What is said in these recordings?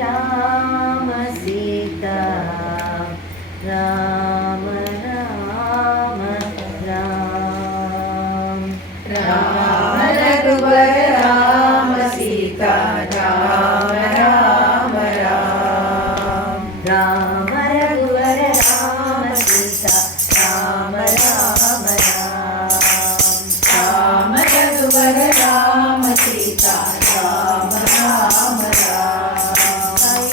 राम सीता राम राम राम राम रघुवर राम सीता राम राम राम राम रघुवर राम सीता राम राम राम राम रघुवर राम सीता राम राम राम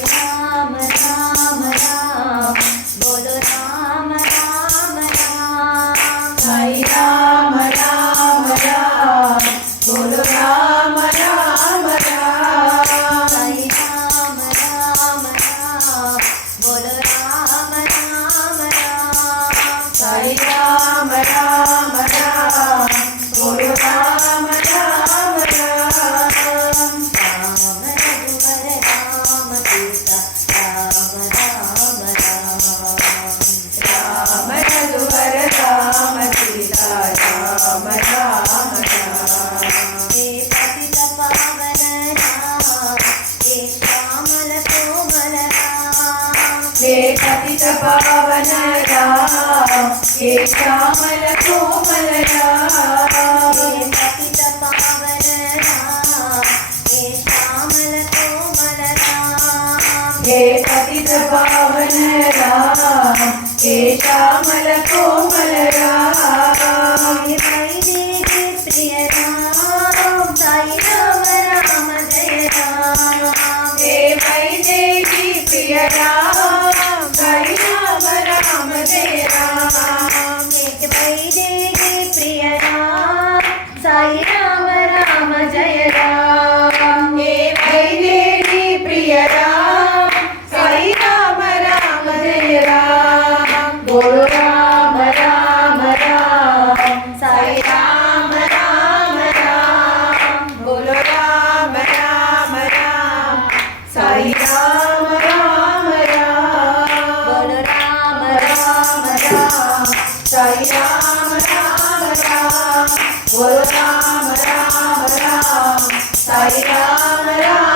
राम राम राम बोलो राम राम राम साई राम राम राम बोलो राम राम राम साई राम राम राम बोलो राम राम राम साई राम राम राम बोलो राम राम राम राम रघुवर राम सीता राम राम राम राम रघुवर राम सीता राम राम राम हे पतित पावन राम हे श्यामल कोमल राम हे पतित पावन राम हे श्यामल कोमल राम हे पतित पावन राम हे श्यामल कोमल राम हे पतित पावन राम हे श्यामल कोमल राम हे वैदेही प्रिय राम साई राम राम जय राम हे वैदेही प्रिय राम साई राम राम जय राम हे वैदेही प्रिय राम साई राम राम जय राम हे वैदेही प्रिय राम साई राम राम जय राम बोलो राम राम राम साई राम राम राम बोलो राम राम राम साई राम राम राम बोलो राम राम राम साई राम राम राम बोलो राम राम राम साई राम राम